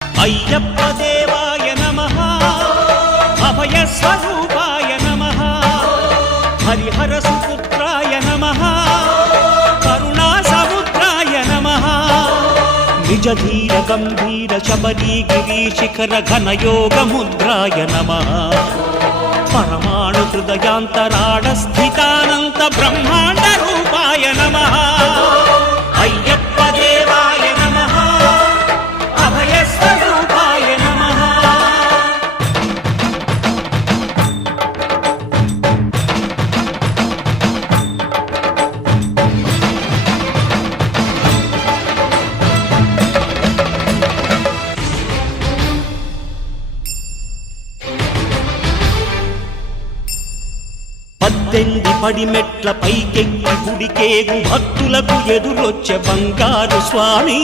అయ్యప్ప దేవాయ నమః అభయ స్వరూపాయ నమః హరిహర సుపుత్రాయ నమః కరుణా సముద్రాయ నమః నిజ ధీర గంభీర శబరీ గిరీశిఖర ఘనయోగ ముద్రాయ నమః పరమాణు హృదయాంతరాళ స్థితానంత బ్రహ్మాండ రూపాయ నమః అయ్యప్ప దేవాయ నమః అభయ స్వరూపాయ నమః పద్దెంది పడిమెట్ల పైకెక్కి గుడికేగు భక్తులకు ఎదురొచ్చే బంగారు స్వామి